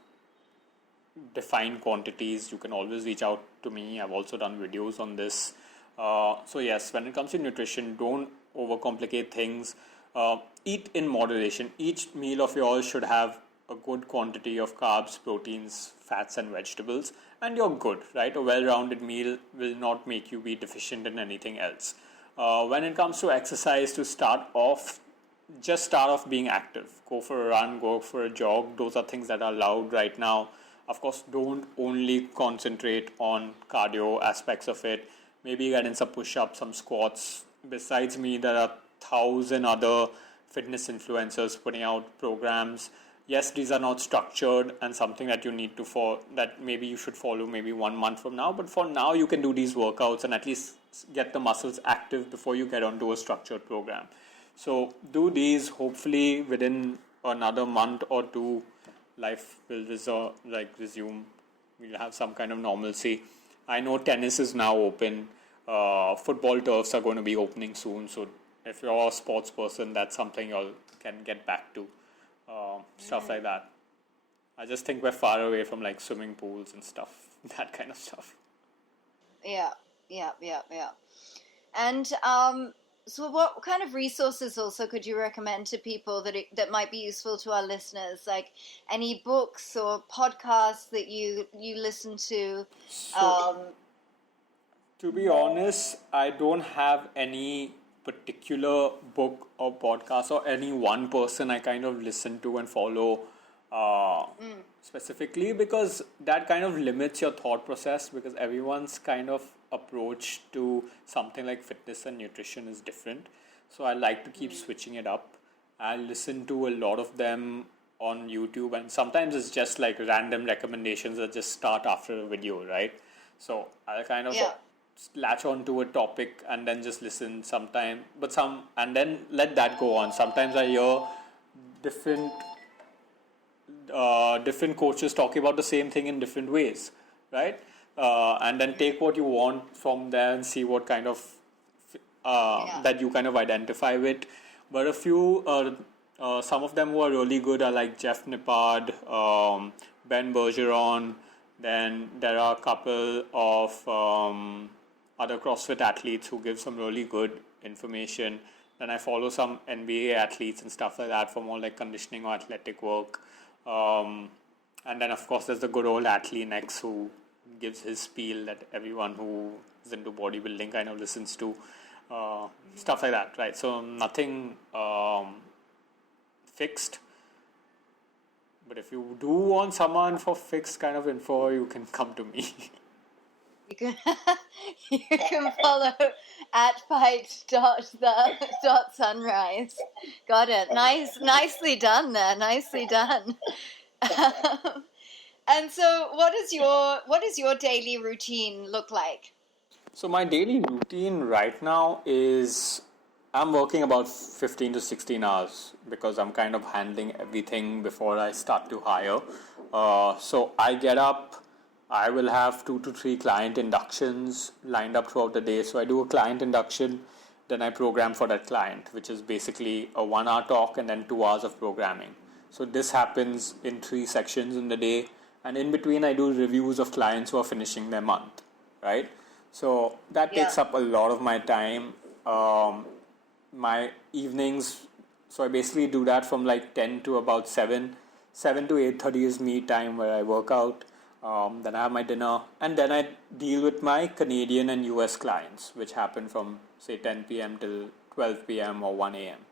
define quantities. You can always reach out to me. I've also done videos on this. So yes, when it comes to nutrition, don't overcomplicate things. Eat in moderation. Each meal of yours should have a good quantity of carbs, proteins, fats and vegetables, and you're good, right? A well-rounded meal will not make you be deficient in anything else. When it comes to exercise, to start off, just start off being active. Go for a run, go for a jog. Those are things that are allowed right now. Of course, don't only concentrate on cardio aspects of it. Maybe get in some push-ups, some squats. Besides me, there are 1,000 other fitness influencers putting out programs. Yes, these are not structured and something that you need to that maybe you should follow maybe 1 month from now. But for now, you can do these workouts and at least get the muscles active before you get onto a structured program. So do these. Hopefully within another month or two, life will resume. We'll have some kind of normalcy. I know tennis is now open. Football turfs are going to be opening soon. So if you're a sports person, that's something you can get back to. Stuff like that. I just think we're far away from swimming pools and stuff, that kind of stuff. Yeah. And so what kind of resources also could you recommend to people that might be useful to our listeners? Like any books or podcasts that you listen to? To be honest, I don't have any particular book or podcast or any one person I kind of listen to and follow specifically, because that kind of limits your thought process, because everyone's kind of approach to something like fitness and nutrition is different. So I like to keep switching it up. I listen to a lot of them on YouTube, and sometimes it's just random recommendations that just start after a video, right? So I'll kind of latch on to a topic and then just listen sometime, and then let that go on. Sometimes I hear different coaches talking about the same thing in different ways, right? And then take what you want from there and see what kind of that you kind of identify with. But a few, some of them who are really good are like Jeff Nippard, Ben Bergeron. Then there are a couple of other CrossFit athletes who give some really good information. Then I follow some NBA athletes and stuff like that for more like conditioning or athletic work. And then, of course, there's the good old athlete next who gives his spiel that everyone who is into bodybuilding kind of listens to. Stuff like that, right? So nothing fixed. But if you do want someone for fixed kind of info, you can come to me. You can follow at fight.the.sunrise. Got it. Nicely done there. Nicely done. And so, what does your daily routine look like? So my daily routine right now is I'm working about 15 to 16 hours because I'm kind of handling everything before I start to hire. So I get up, I will have 2 to 3 client inductions lined up throughout the day. So I do a client induction, then I program for that client, which is basically a 1 hour talk and then 2 hours of programming. So this happens in 3 sections in the day, and in between I do reviews of clients who are finishing their month, right? So that takes up a lot of my time. My evenings, so I basically do that from like 10 to about 7 to 8:30 is me time where I work out. Then I have my dinner, and then I deal with my Canadian and US clients, which happen from say 10 p.m. till 12 p.m. or 1 a.m.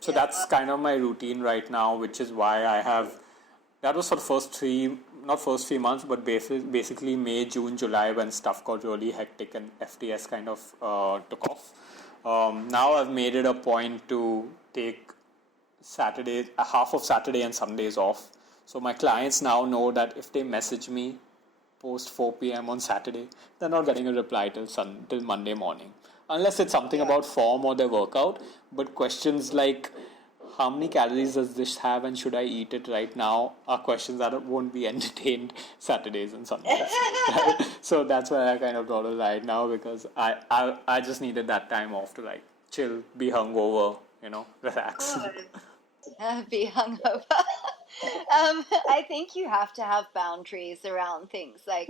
So that's kind of my routine right now, which is why I have, that was for the not first 3 months, but basically May, June, July, when stuff got really hectic and FTS kind of took off. Now I've made it a point to take Saturdays, half of Saturday and Sundays off. So my clients now know that if they message me post 4 p.m. on Saturday, they're not getting a reply till Monday morning. Unless it's something about form or their workout. But questions like, how many calories does this have and should I eat it right now, are questions that won't be entertained Saturdays and Sundays. Right? So that's why I kind of draw the line now, because I just needed that time off to like chill, be hungover, relax. Be hungover. I think you have to have boundaries around things like.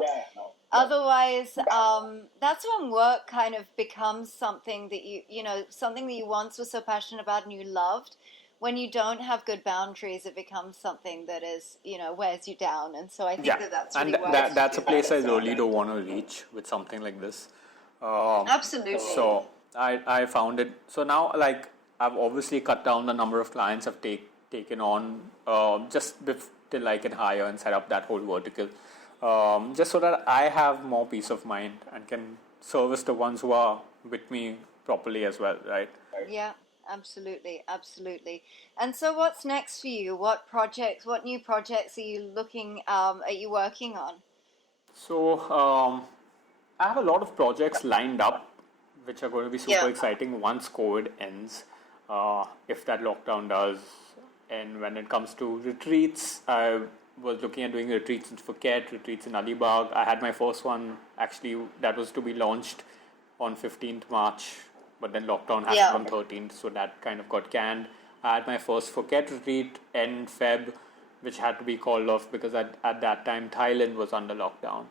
Otherwise, that's when work kind of becomes something that something that you once were so passionate about and you loved. When you don't have good boundaries, it becomes something that is, wears you down. And so I think that's really wise. That's a place I really don't want to reach with something like this. Absolutely. So I found it. So now, like, I've obviously cut down the number of clients I've taken on till I can hire and set up that whole vertical. Just so that I have more peace of mind and can service the ones who are with me properly as well, right? Yeah, absolutely. And so what's next for you? What new projects are you working on? So I have a lot of projects lined up which are going to be super exciting once COVID ends, if that lockdown does. And when it comes to retreats, I was looking at doing retreats in Phuket, retreats in Alibag. I had my first one, actually, that was to be launched on 15th March, but then lockdown happened on 13th, so that kind of got canned. I had my first Phuket retreat in Feb, which had to be called off because at that time Thailand was under lockdown.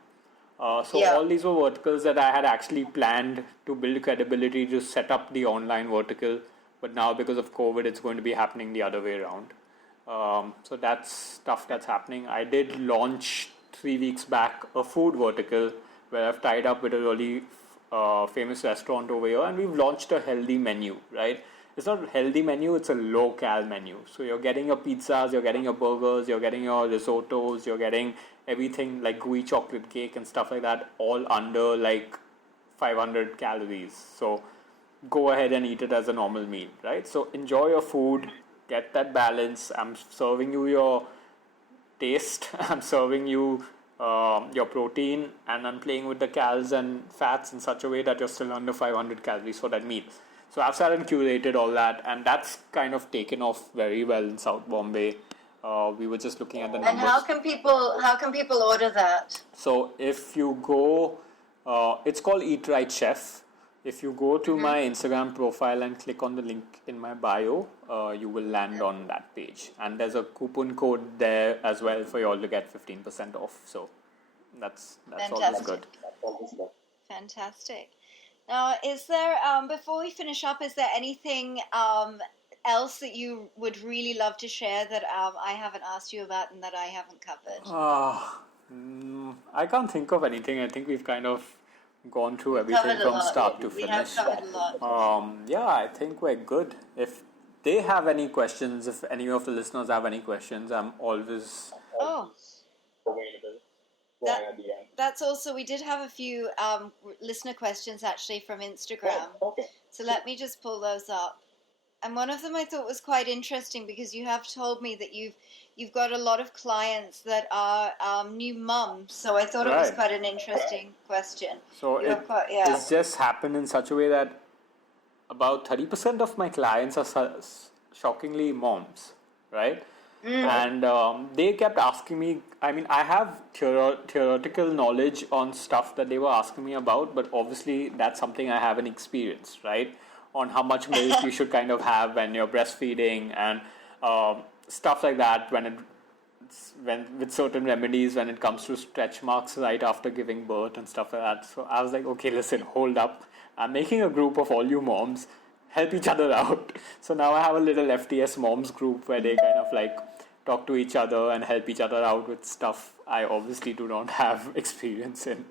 All these were verticals that I had actually planned to build credibility to set up the online vertical, but now because of COVID, it's going to be happening the other way around. So that's stuff that's happening. I did launch 3 weeks back a food vertical where I've tied up with a really famous restaurant over here, and we've launched a healthy menu, right? It's not a healthy menu, it's a low-cal menu. So you're getting your pizzas, you're getting your burgers, you're getting your risottos, you're getting everything like gooey chocolate cake and stuff like that, all under like 500 calories. So go ahead and eat it as a normal meal, right? So enjoy your food, get that balance. I'm serving you your taste, I'm serving you your protein, and I'm playing with the calories and fats in such a way that you're still under 500 calories for that meal. So I've sat and curated all that, and that's kind of taken off very well in South Bombay. We were just looking at the numbers. And how can people order that? So if you go, it's called Eat Right Chef. If you go to my Instagram profile and click on the link in my bio, you will land on that page. And there's a coupon code there as well for you all to get 15% off. So that's always good. Fantastic. Now, is there, before we finish up, is there anything else that you would really love to share that I haven't asked you about and that I haven't covered? I can't think of anything. I think we've kind of gone through We've everything covered a from lot. start to We have finish. covered a lot. Yeah, I think we're good. If they have any questions, if any of the listeners have any questions, I'm always Oh, Available that, via DM. that's also, we did have a few listener questions actually from Instagram. Okay. So let me just pull those up. And one of them I thought was quite interesting because you have told me that you've got a lot of clients that are new mums. So I thought it was Right. quite an interesting question. So You have quite, yeah. it's just happened in such a way that about 30% of my clients are shockingly moms, right? And they kept asking me. I mean, I have theoretical knowledge on stuff that they were asking me about, but obviously that's something I haven't experienced, right? On how much milk you should kind of have when you're breastfeeding and stuff like that. When with certain remedies when it comes to stretch marks right after giving birth and stuff like that. So I was like, okay, listen, hold up. I'm making a group of all you moms, help each other out. So now I have a little FTS moms group where they kind of like talk to each other and help each other out with stuff I obviously do not have experience in.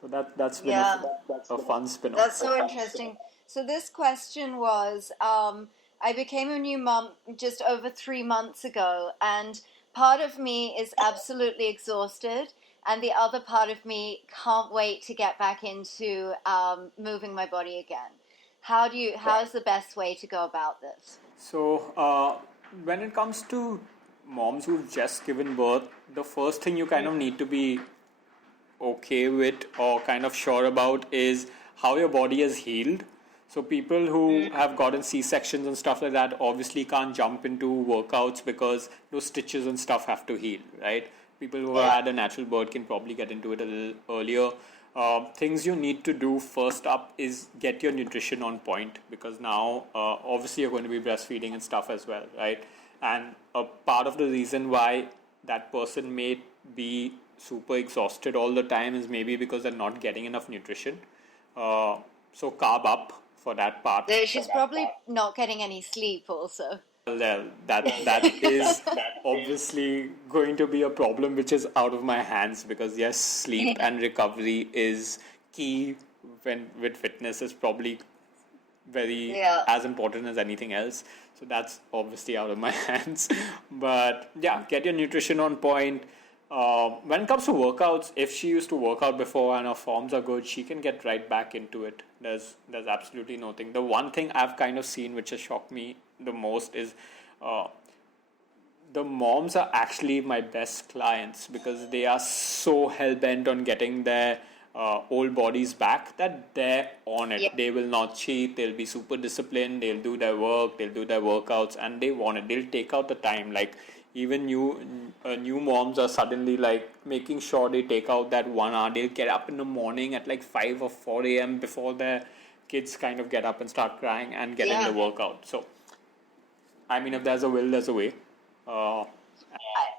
So that's been Yeah. a fun spin-off. That's so interesting. So this question was, I became a new mum just over 3 months ago, and part of me is absolutely exhausted, and the other part of me can't wait to get back into moving my body again. How's the best way to go about this? So, when it comes to moms who've just given birth, the first thing you kind of need to be okay with or kind of sure about is how your body has healed. So people who have gotten C-sections and stuff like that obviously can't jump into workouts because those stitches and stuff have to heal, right? People who had a natural birth can probably get into it a little earlier. Things you need to do first up is get your nutrition on point because now obviously you're going to be breastfeeding and stuff as well, right? And a part of the reason why that person may be super exhausted all the time is maybe because they're not getting enough nutrition. So carb up for that part. She's probably not getting any sleep also. Well, that is obviously going to be a problem which is out of my hands because yes, sleep and recovery is key when with fitness is probably very as important as anything else. So that's obviously out of my hands. But yeah, get your nutrition on point. When it comes to workouts, if she used to work out before and her forms are good, she can get right back into it. There's absolutely nothing. The one thing I've kind of seen which has shocked me the most is the moms are actually my best clients because they are so hell-bent on getting their old bodies back that they're on it. They will not cheat. They'll be super disciplined. They'll do their work. They'll do their workouts and they want it. They'll take out the time. Like even new moms are suddenly like making sure they take out that 1 hour. They'll get up in the morning at like 5 or 4 a.m. before their kids kind of get up and start crying and get in the workout. So, I mean, if there's a will, there's a way.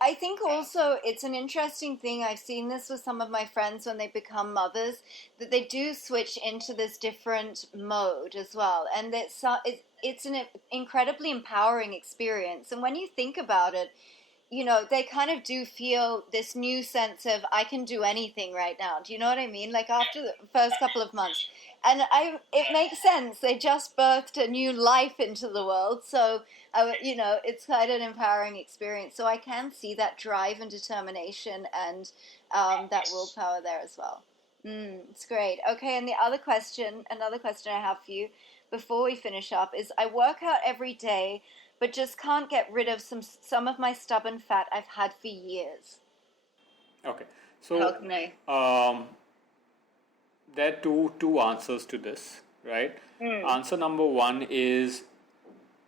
I think also it's an interesting thing. I've seen this with some of my friends when they become mothers, that they do switch into this different mode as well. And it's an incredibly empowering experience. And when you think about it, you know, they kind of do feel this new sense of, I can do anything right now. Do you know what I mean? Like after the first couple of months. And it makes sense. They just birthed a new life into the world. So, you know, it's quite an empowering experience. So I can see that drive and determination and that willpower there as well. It's great. Okay, and another question I have for you before we finish up is I work out every day, but just can't get rid of some of my stubborn fat I've had for years. Okay. So, there are two answers to this, right? Answer number one is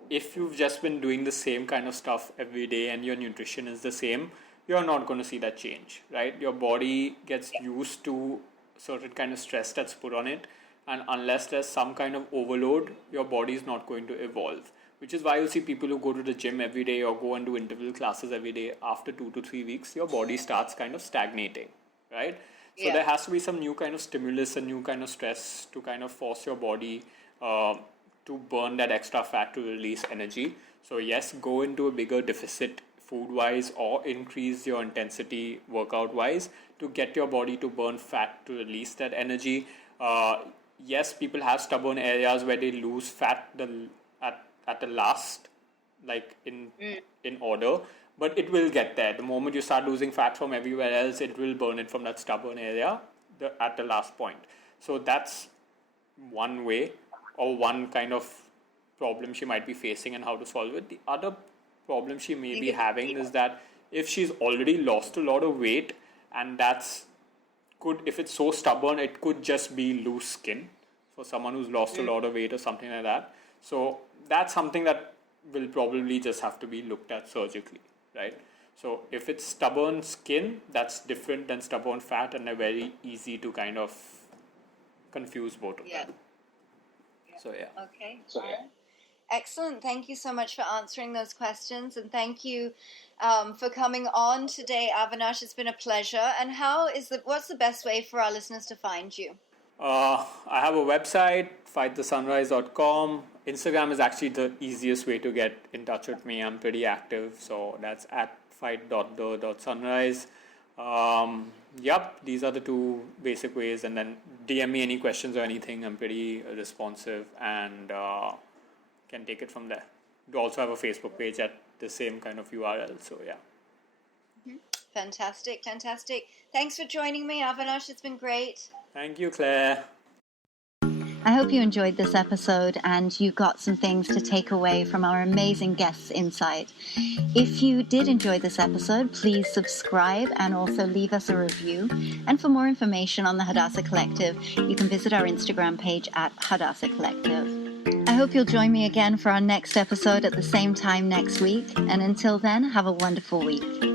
if you've just been doing the same kind of stuff every day and your nutrition is the same, you're not going to see that change, right? Your body gets used to certain kind of stress that's put on it, and unless there's some kind of overload, your body is not going to evolve. Which is why you see people who go to the gym every day or go and do interval classes every day, after 2 to 3 weeks, your body starts kind of stagnating, right? So there has to be some new kind of stimulus, a new kind of stress to kind of force your body to burn that extra fat to release energy. So yes, go into a bigger deficit food-wise or increase your intensity workout-wise to get your body to burn fat to release that energy. Yes, people have stubborn areas where they lose fat at the last, like in order, but it will get there. The moment you start losing fat from everywhere else, it will burn it from that stubborn area at the last point. So that's one way or one kind of problem she might be facing and how to solve it. The other problem she may be having is that if she's already lost a lot of weight, and if it's so stubborn, it could just be loose skin for someone who's lost a lot of weight or something like that. So that's something that will probably just have to be looked at surgically, right? So if it's stubborn skin, that's different than stubborn fat, and they're very easy to kind of confuse both of them. So Okay. Excellent. Thank you so much for answering those questions, and thank you for coming on today, Avinash. It's been a pleasure. And what's the best way for our listeners to find you? I have a website, fightthesunrise.com. Instagram is actually the easiest way to get in touch with me. I'm pretty active, so that's at fight.the.sunrise. These are the two basic ways, and then DM me any questions or anything. I'm pretty responsive and can take it from there. We also have a Facebook page at the same kind of URL, so yeah. Fantastic. Thanks for joining me, Avinash. It's been great. Thank you, Claire. I hope you enjoyed this episode and you got some things to take away from our amazing guests' insight. If you did enjoy this episode, please subscribe and also leave us a review. And for more information on the Hadassah Collective, you can visit our Instagram page at Hadassah Collective. I hope you'll join me again for our next episode at the same time next week. And until then, have a wonderful week.